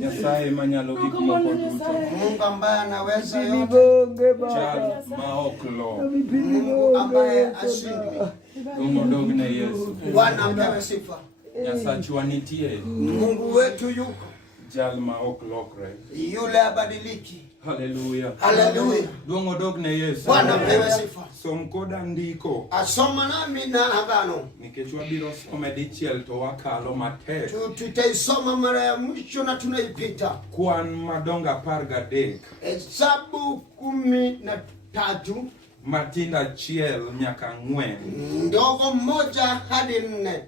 Nyasaye manyalo gik moko duto. Mungu ambaye anaweza yote. Jal maoklo. Mungu ambaye ashindwi. Dogne Yesu. Bwana apewe sifa. Nyasachi wanitie. Mungu wetu yuko. Jal maoklokre. Yule abadiliki. Hallelujah. Hallelujah. Dogne Yesu. Bwana apewe sifa. Somkoda ndiko. Asoma nami na agano. Nikechwa biro some dichiel to wakalo matek. Tutaisoma mara ya mwisho na tunaipita. Kwan madonga parga dek. Hesabu 13. Matinda chiel nyaka 4. Ndogo moja hadi 4.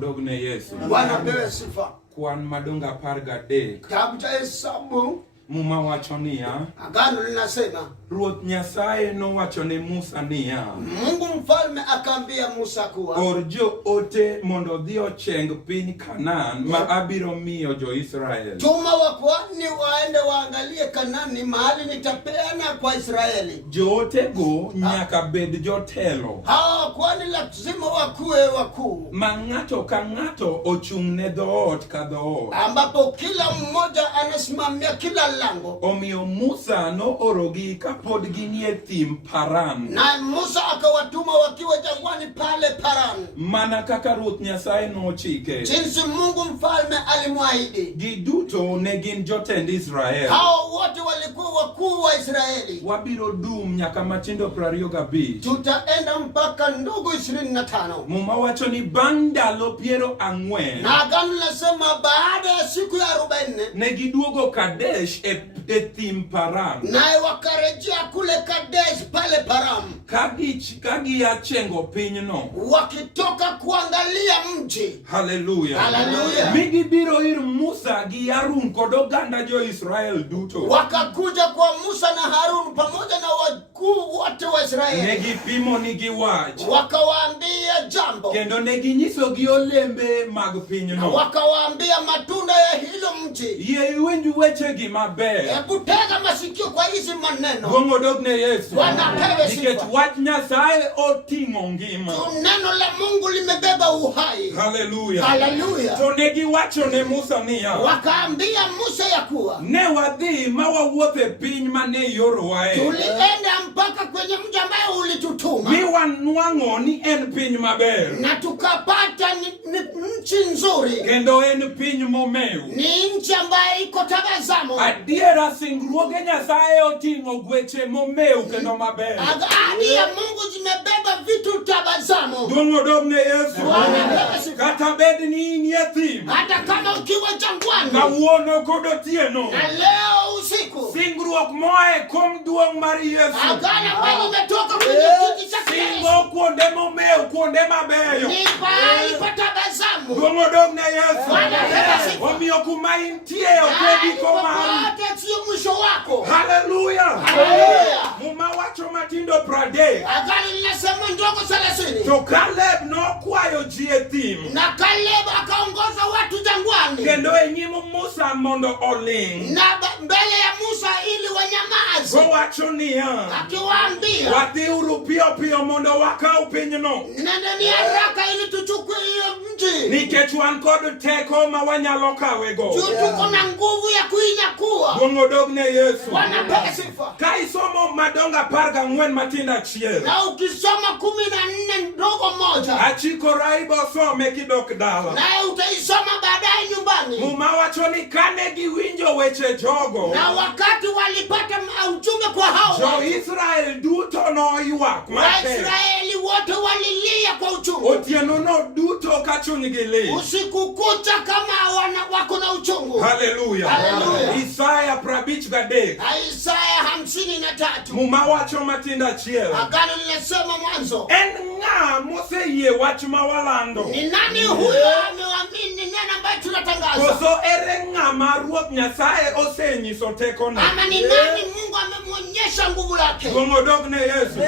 Dogne Yesu. Bwana apewe sifa. Kwan madonga parga dek. Kitabu cha Hesabu Muma wacho niya. Agano linasema Ruoth Nyasaye no wacho ne Musa niya. Mungu mfalme akaambia Musa kuwa Orjo ote mondo dhi ocheng piny Kanaan ma abiro miyo jo Israel. Tuma wakwani waende waangalie Kanani mahali nitapeana kwa Israeli. Joote go nyaka bed jotelo. Hawa wakwani lazima wakuwe wakuu. Ma ng'ato ka ng'ato ochung' ne dhoot ka dhoot. Ambapo kila mmoja anasimamia kila lango. Omiyo Musa no orogi ka pod ginie thim Paran. Na Musa akawatuma wakiwa jangwani pale Paran. Mana kaka Ruoth Nyasaye no chike. Jinsi Mungu mfalme alimwahidi. Giduto ne gin jotend Israel. Hao wote walikuwa wakuu wa Israeli. Wabiro dum nyaka matindo 25. Tutaenda mpaka ndugu 25. Muma wacho ni bang' ndalo 40. Na agano linasema baada ya siku ya 40 ne giduogo Kadesh e thim Paran. Nae wakarejea kule Kadesh pale Param. Kagi ya chengo pinyno. Wakitoka kuangalia mji. Hallelujah. Hallelujah. Migi biro ir Musa gi Harun kod oganda jo Israel duto. Wakakuja kwa Musa na Harun pamoja na wakuu wote wa Israeli. Negi pimo nigi wach. Wakawaambia jambo. Kendo negi nyiso gi olembe mag pinyno. Wakawaambia matunda ya hilo mji. Ye iwinj wechegi maber. Hebu tega masikio kwa hizi maneno. Gongo dogne Yesu. Bwana apewe sifa. Nikech wach Nyasaye oting'o ngima. Neno la Mungu limebeba uhai. Hallelujah. Hallelujah. To negi wacho ne Musa niya. Wakaambia Musa ya kuwa ne wadhi ma wawuothe piny mane yorowae. Tulienda mpaka kwenye mji ambao ulitutuma. Mi wanwang'o ni en piny maber. Na tukapata ni nchi nzuri. Kendo en piny momeu. Ni nchi ambayo iko tabasamu. Adiera singruoge Nyasaye oting'o gweche momeu kendo maber. Ahadi ya Mungu zimebeba vitu tabasamu. Duong' odogne Yesu. Kata bed ni inie thim. Hata kama ukiwa jangwani. Kawuono kod otieno. Na leo usiku. Singruok moe kom duong' mar Yesu. Agano ambalo limetoka kwenye kiti cha Kristo. Singo kuonde momeu, kuonde mabeyo. Ni pahali pa tabasamu. Duong' odogne Yesu. Omiyo kuma intie okedi komari. Hata sio mwisho wako. Hallelujah. Hallelujah. Muma wacho matindo 30. Agano linasema ndogo 30. To Caleb no kwayo ji e thim. Na Caleb akaongoza watu jangwani. Kendo e nyim Musa mondo oling. Na mbele ya Musa ili wanyamaze. Go wacho niya. Akiwaambia. Wadhiuru piyo piyo mondo wakau pinyno. Nendeni haraka ili tuchukue hiyo mji. Nikech wan kod teko ma wanyalo kawego. Tuko na nguvu ya kuinyakua. Duong' odogne Yesu. Bwana apewe sifa. Ka isomo madonga 14 matinda achiel. Na ukisoma 14 ndogo moja. Achiko raibo some kidok dala. Na utaisoma baadaye nyumbani. Muma wacho ni kane giwinjo weche jogo. Na wakati walipata ujumbe kwa hao. Jo Israel duto no ywak matek. Waisraeli wote walilia kwa uchungu. Otieno no duto ka chunygi lit. Usiku kucha kama wako na uchungu. Hallelujah. Hallelujah. Isaya 53. Isaya 53. Muma wacho matinda achiel. Agano linasema mwanzo. En ng'a moseyie wach mawalando? Ni nani huyo ameamini neno ambalo tunatangaza? Koso ere ng'ama Ruoth Nyasaye osenyiso tekone? Ama ni nani Mungu amemwonyesha nguvu lake? Duong' odogne Yesu.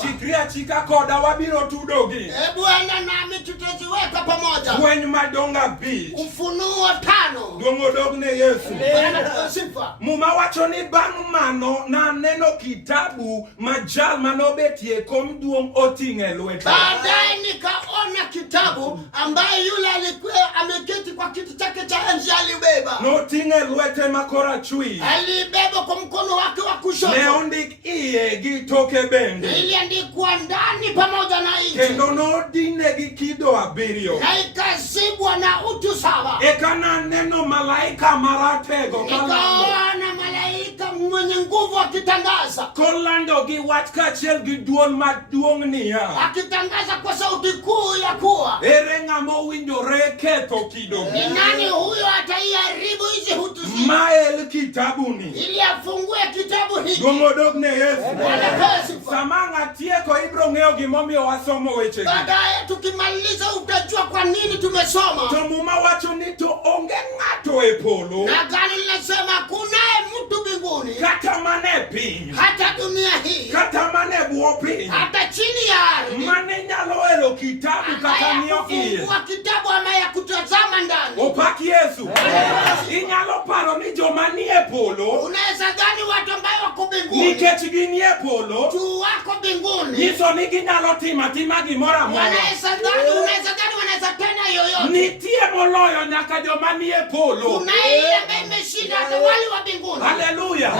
Chikri achika koda wabiro tudogi. Bwana nami tutaziweka pamoja. Fweny madonga 5. Ufunuo 5. Duong' odogne Yesu. Bwana sifa. Muma wacho ni bang' mano na neno kitabu majal manobetie kom duong' oting'e lwete. Baadaye nikaona kitabu ambaye yule alikuwa ameketi kwa kiti chake cha enzi alibeba. Noting'e lwete ma korachwich. Alibeba kwa mkono wake wa kushoto. Ne ondik iye gi toke bende. Iliandikwa ndani pamoja na nje. Kendo nodine gi kido 7. Na ikazibwa na utu 7. Eka naneno malaika maratego Nikaona malaika mwenye nguvu akitangaza. Kolando gi wach kaachiel gi duol maduong' niya. Akitangaza kwa sauti kuu ya kuwa. Ere ng'ama owinjore ketho kido. Ni nani huyo ataiharibu hizi utu 7? Mael kitabuni. Ili afungue kitabu hiki. Gomodok ne Yesu. Sama ng'atieko ibro ng'eyo gimomiyo wasomo weche. Baadaye tukimaliza utajua kwa nini tumesoma. To muma wacho ni to onge ng'ato e polo. Na gani linasema kunaye mtu mbinguni. Kata mane piny. Hata dunia hii. Kata mane bwo piny. Hata chini ya ardhi. Mane nyalo elo kitabu kata ng'iyo iye. Kufungua kitabu ama ya kutazama ndani. Opak Yesu. Inyalo paro ni joma ni e polo. Unaweza gani watu ambao wako mbinguni. Nikech gin e polo. Tu wako mbinguni. Nyiso ni ginyalo tima gimoro amora. Unaweza gani wanaweza tena yoyote. Nitie moloyo nyaka joma ni e polo. Kuna ile ambaye imeshinda hata wale wa mbinguni. Haleluya.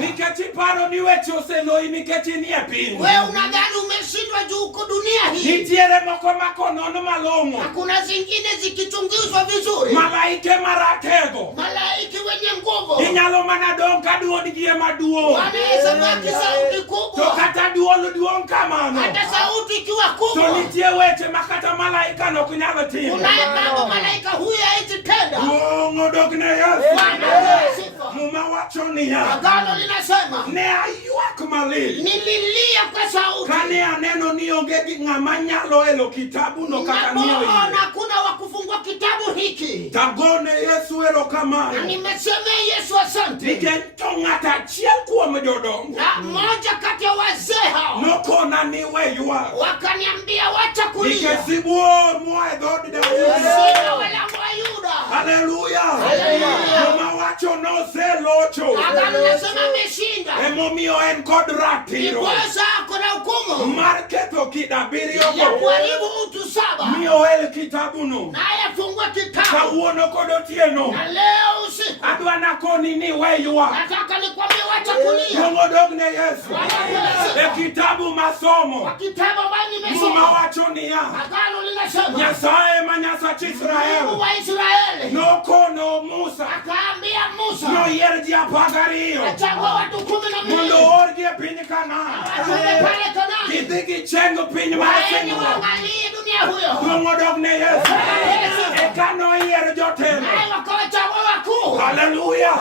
Nikech iparo ni weche oseloi nikech ni e piny. Wewe unadhani umeshindwa juu uko dunia hii. Nitiere moko makonono malong'o. Kuna zingine zikichunguzwa vizuri. Malaike maratego. Malaiki wenye nguvu. Inyalo mana dong' ka duond gi ema duong'. Wanaweza baki sauti kubwa. To kata duong' kamano. Hata sauti ikiwa kubwa. To nitie weche makata malaika no kunyalo timo. Unaye mambo malaika huyu haizi tenda. Duong' odok ne Yesu. Muma wacho niya. Agano linasema. Ne aywak malit. Nililia kwa sauti. Kane aneno ni onge gi ng'ama nyalo elo kitabu no kaka niyo iye. Na kuna wakufungua kitabu hiki. Tagone Yesu erokamano. Nimesemea Yesu asante. Nikech to ng'ato achiel kuom jodongo. Na mmoja kati ya wazee hao. Nokona ni we ywak. Wakaniambia wacha kulia. Nikech sibuor moa e dhod Daudi. Sina walamu wa Yuda. Haleluya. Muma wacho noselocho. Agano linasema ameshinda. Emomiyo en kod ratiro. Kikosa kuna hukumu. Mar ketho kida 7 Ya go. kuharibu utu 7. Miyo el kitabuno. Naye afungua kitabu. Kawuono kod otieno. Na leo usiku. Adwa nakoni ni we ywak. Nataka nikwambie wacha kulia. Duong' odog ne Yesu. E kitabu masomo. Kitabu ambayo Muma nimesoma. wacho niya. Agano linasema. Nyasaye ma Nyasach Israel. Mungu wa Israeli. Nokono Musa. Akaambia Musa. Noyier ji 12. Achagua watu 12. Mondo orgi e piny Kanaan. Watume pale Kanaani. Gidhi gicheng piny mar Waende Singruok. waangalie dunia huyo. Duong' odog ne Yesu. Eka noyier jotelo. Naye wakawachagua wakuu. Haleluya.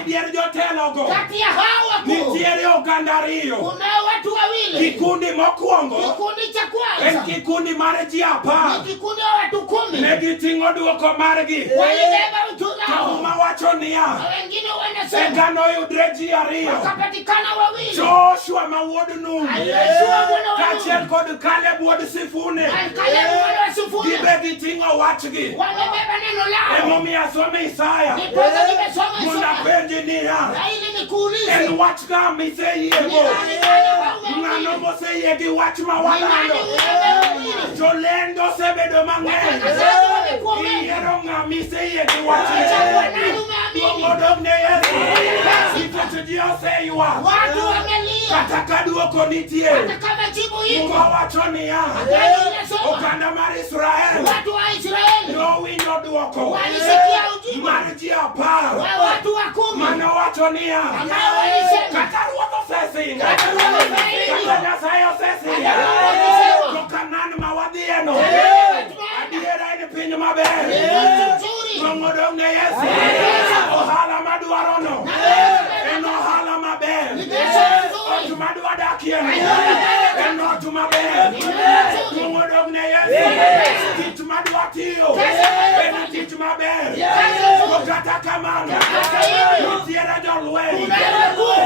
E dier jotelogo. Kati ya hao wakuu. Nitiere oganda 2. Kunao watu 2. Kikundi mokwongo. Kikundi cha En kwanza. kikundi mar ji 10. Ni kikundi wa watu 10. Ne giting'o duoko margi. Walibeba utu Muma nao. wacho niya. Na wengine wanasema. Eka noyudre ji 2. Wakapatikana 2. Joshua ma wuod Nun. Yoshua mwana wa Kaachiel Nun. kod Kaleb wuod Sifune. Kalebu mwana wa Sifune. Gibe giting'o wachgi. Wamebeba neno lao. Emomiyo asome Isaya. Nipoza nimesoma Mondo Isaya. apenji niya. Na ili nikuulize. En wach ka miseyiego. Ng'ano moseyie gi wach mawalando. Jolendo osebedo mang'eny. Iyiero ng'ama iseyie gi wach. Duong' odog ne Yesu. Nikech ji oseywak. Watu wamelia. Kata ka duoko nitie. Hata kama jibu iko. Muma wacho niya. Oganda mar Israel. Watu wa Israeli. Nowinjo duoko. Walisikia ujibu. Mar ji 10. Wa watu wa 10. Mano wacho niya. Ambao walisema. Kata ruoth osesingo. Kata ruoth osesingo. Kata Nyasaye osesingo. Osesingo. To Kanaan ma wadhieno. Adiera en piny maber. Nzuri. Duong' odog ne Yesu. Ohala madwarono. En ohala maber. Ot madwa dakieno. En ot maber. Duong' odog ne Yesu. Tich madwa tiyo. En tich maber. To kata kamano. Nitiere jolweny.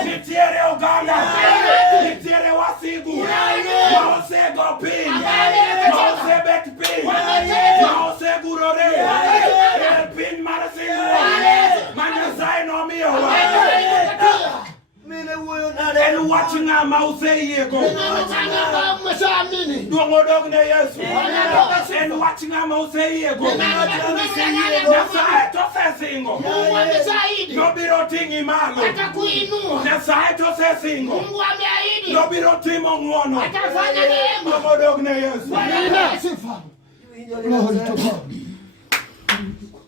Nitiere oganda. Nitiere wasigu. Ma osego piny. Ma osebet piny. Ma osegurore. E piny mar Singruok. Ma Nyasaye nomiyowa. En wach ng'ama oseyiego. Duong' odog ne Yesu. En wach ng'ama oseyiego. Nyasaye to osesingo. singo. Mungu ameahidi. Nobiro tingi malo. Atakuinua. Nyasaye to se singo. Mungu ameahidi. Nobiro timo ng'wono. Atafanya neema. Modogne Yesu.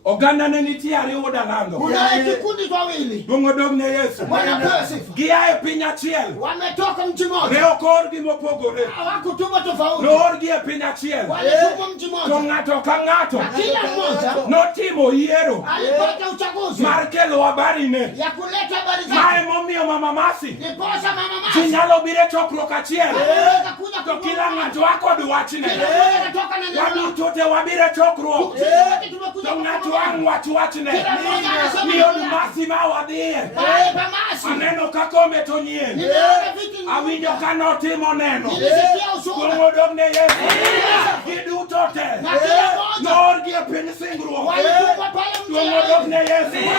Oganda ne nitie ariyo dalando. Kuna kikundi wawili. Modogne Yesu. Wanapewa sifa. Gia e piny achiel. Wametoka mji mmoja. Ne okor gi mopogore. Hawakutuma tofauti. Noor gi e piny achiel. Walituma mji mmoja. To ng'ato ka ng'ato Kila mmoja notimo yiero alipata uchaguzi mar kelo habari ne. ya kuleta habari Mae zake. momiyo Mama Masi Niposa Mama ji Masi. nyalo biro e chokruok achiel. Anaweza kuja To kila ng'ato akod wachne. Kila mmoja anatoka na neno. Waduto te wabiro e chokruok. Sisi wote tumekuja To kwa ng'ato pamoja. ang' wachne. Kila mmoja anasema Mion neno. Masi ma wadhiye. Pale pa Masi. Aneno kaka omet onyien. Nimeona vitu Awinjo ka notimo neno. nilisikia ushuhuda. Kuomodogne Yesu. Giduto te. Na kila mmoja Noor gi e piny singruok. walikuwa pale Kuomodogne mjini. Yesu.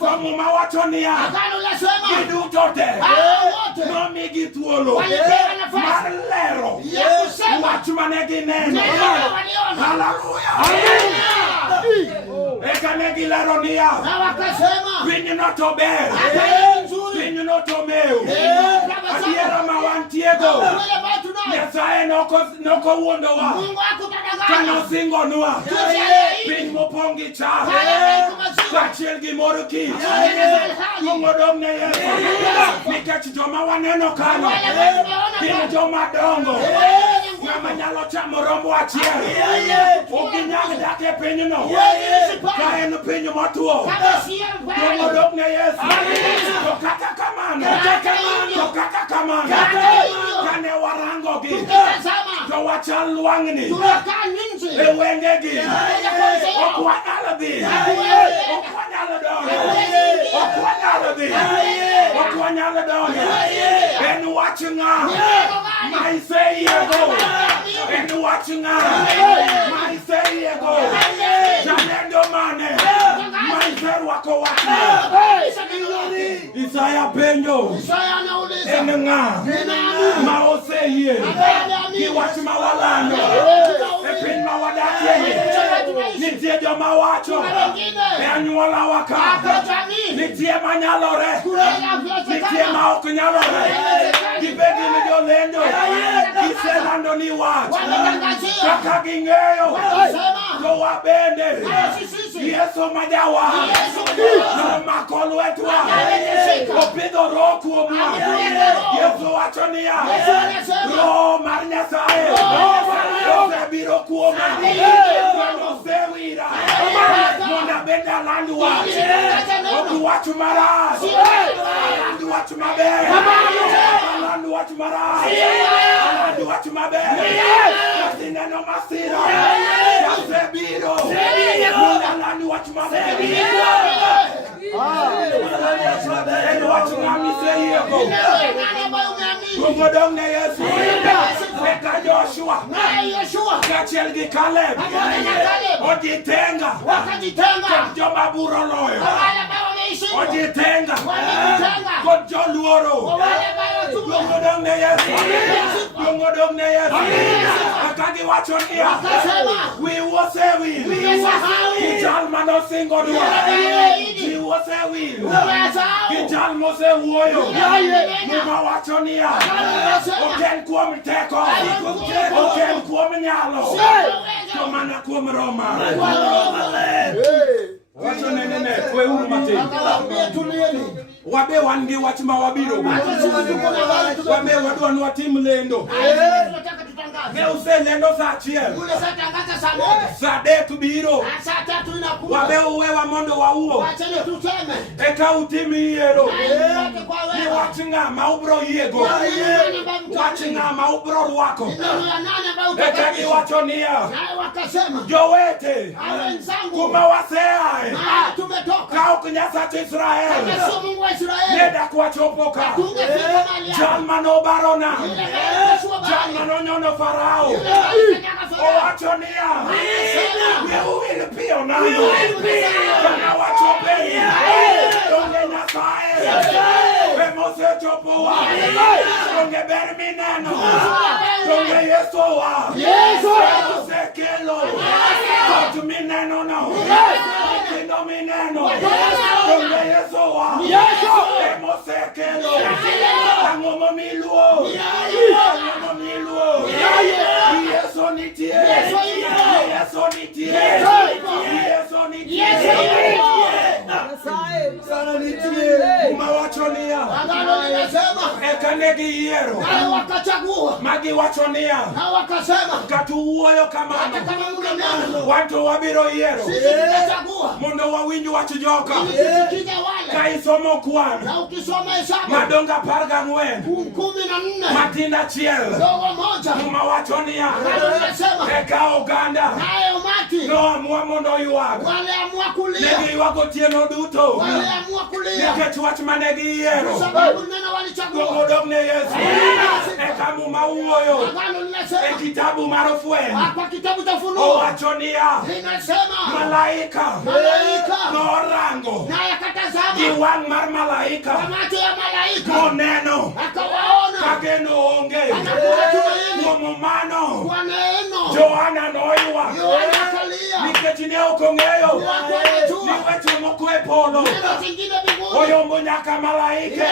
Somo ma wacho niya. Agano la sema. Giduto te. Hao wote Nomigi thuolo walipewa nafasi mar lero ya kusema wach mane gineno. neno waliona. Haleluya. Eka ne gilero niya. Na wakasema Pinyno to ber. hapa nzuri. Pinyno to meu. Adiera ma wantiego. Wale watu nao. Nyasaye nokowuondowa. Mungu hakutadanganya. Kanosingonwa. Tusiaye. Piny mopong' gi chak. Pale kumazima. Kaachiel gi mor kich. Hali. Modogne Yesu. Nikech joma waneno kano Wale watu tumeona gin joma dongo. Wenye nguvu. Ng'ama nyalo chamo rombo achiel. Ok ginyal dak e pinyno. Ka en piny motwo. Kama siya pale. Modogne Yesu. To kata kamano. Kane warangogi. Tukitazama. To wachal lwang'ni. Tunakaa nje. E wengegi. Ok wanyal dhi. Ok wanyal donjo. Ok wanyal dhi. Ok wanyal donjo. En wach ng'a ma iseyiego. En wach ng'a ma iseyiego. Jalendo mane ma iserwako wachne. Isaya penjo. Isaya anauliza. En ng'a ma oseyie gi wach mawalando e piny ma wadakie. Nitie joma wacho e anyuolawa ka. Nitie manyalore. Nitie ma ok nyalore. Gibedi ni jolendo. Giselando ni wach. Kaka ging'eyo. To wabende. Yesu majawa. Nomako lwetwa. Opidho roho kuomwa. Yesu wacho niya. Roho mar Nyasaye osebiro kuoma. Osewira mondo abed aland wach. Ok wach marach. Aland wach maber. Aland wach marach. Aland wach maber. Kasineno masira. Osebiro mondo aland wach maber. En wach ng'ama iseyiego. Modogne Yesu. Eka Joshua. Kaachiel gi Caleb. Ojitenga. Kod joma buro loyo. Ojitenga. Kod joluoro. Modogne Yesu. Modogne Yesu. Eka giwacho niya. Wiu osewil. Gi jal manosingonwa. Wiu osewil. Gi jal mosewuoyo. Muma wacho niya. Ok en kuom teko. Ok en kuom nyalo. To mana kuom Roma. Wacho nene kwe uru matin. Wabe wan gi wach ma wabiro go. Wabe wadwa ni watim lendo. Ne uselendo saa achiel. Saa adek biro. Wabe uwewa mondo wawuo. Eka utim yiero. Ni wach ng'ama ubro yiego. Wach ng'ama ubro rwako. Eka giwacho niya. Jowete. Kuma waseae. Ka ok Nyasach Israel. Nedak wachopo ka. Jal manobarona. Jal manonyono Farao. Owacho niya. Will piyo nano. Kana wachope. Donge Nyasaye. Emose chopo wa. Donge ber mineno. Donge Yesu wa. Emose kelo. Kotu mineno no. Kendo mineno. watimo. Donge Yeso wa. Emosekelo. Angomo miluo. Angomo miluo. Yeso nitie. Yeso nitie. Yeso nitie. Sana nitie. Mawachonia. Ekanegi yero. Magi wachonia. Katuuoyo kamano. Wanto wabiro yero. Mondo wawinju wach joka. Ka isomo kwan. Madonga parga ngwen. Matinda chiel. Mawachonia. Eka oganda. No amua mondo yuag. Negi yuago tieno duto. Nikech wach manegi yero. Gogodok ne Yesu. Eka muma uoyo. Kitabu marofuen. Owachonia. Malaika. Norango. Giwang mar malaika. Moneno. Kageno onge. Mumano. Joana noywa. Nikech ne okong'eyo. Niweche moko e polo. Oyombo nyaka malaika.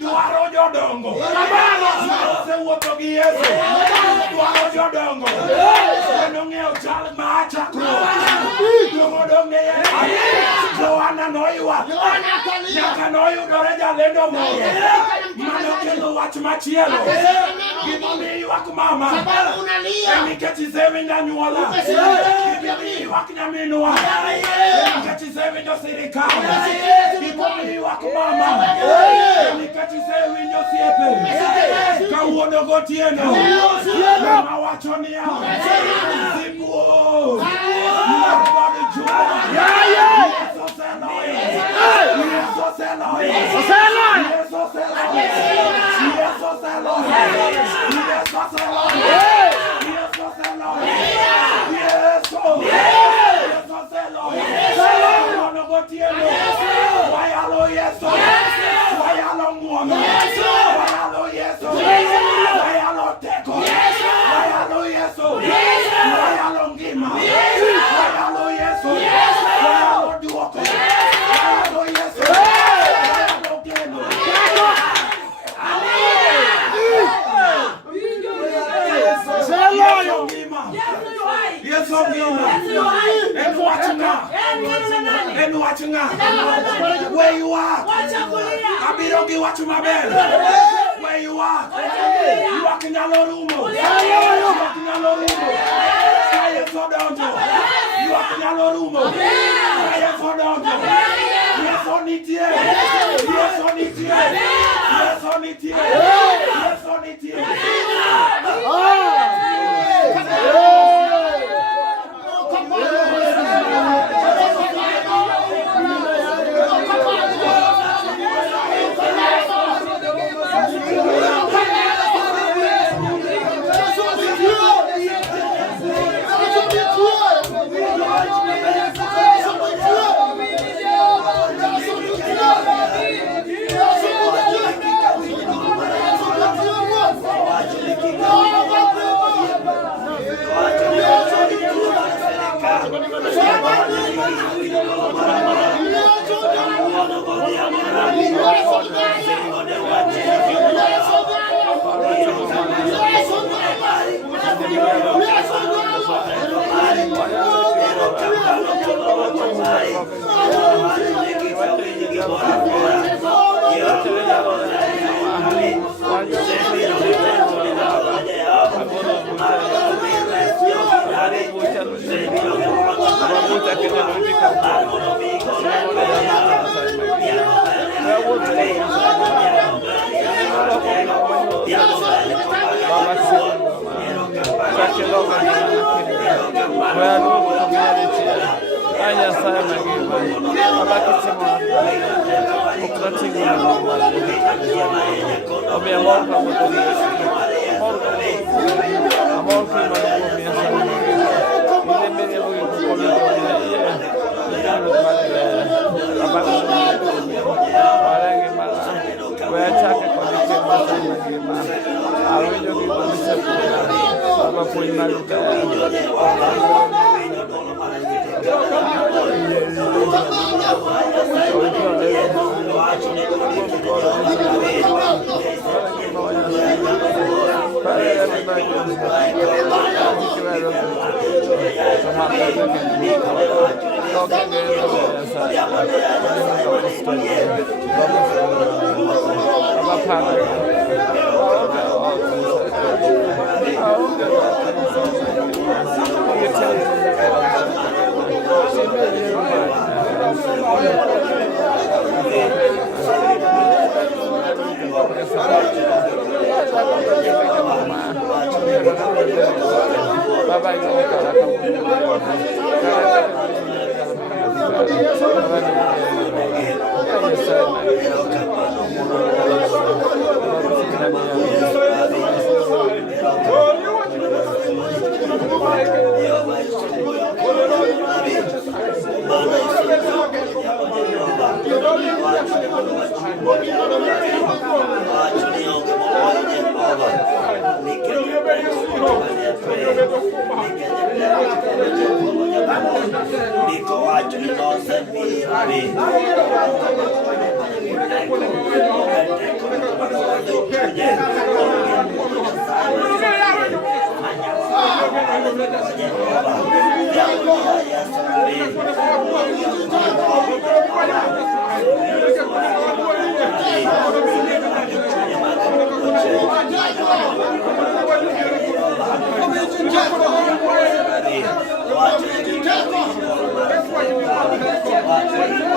Dwaro jodongo. Osewuotho gi Yesu. Dwaro jodongo. Nong'eyo chal ma chakruok. Modong' ne Yesu. Joana noywa. Nyaka noyudore jalendo moro. Manokelo wach machielo. Gimomiyo ywak mama. Nikech isewinjo anyuola. Gimomiyo ywak nyaminwa. Nikech isewinjo sirikal. Gimomiyo ywak mama. Nikech isewinjo osiepe. Kawuono gotieno. Mawachonia. Zibuo. Where you are, Abirogi watch my bed. Where you are, you are in your room. You are in your room. I so down to you are in your room. I so down to yes on it here. Yes on it here. Yes on it here. Yes on it here. Come on. Watch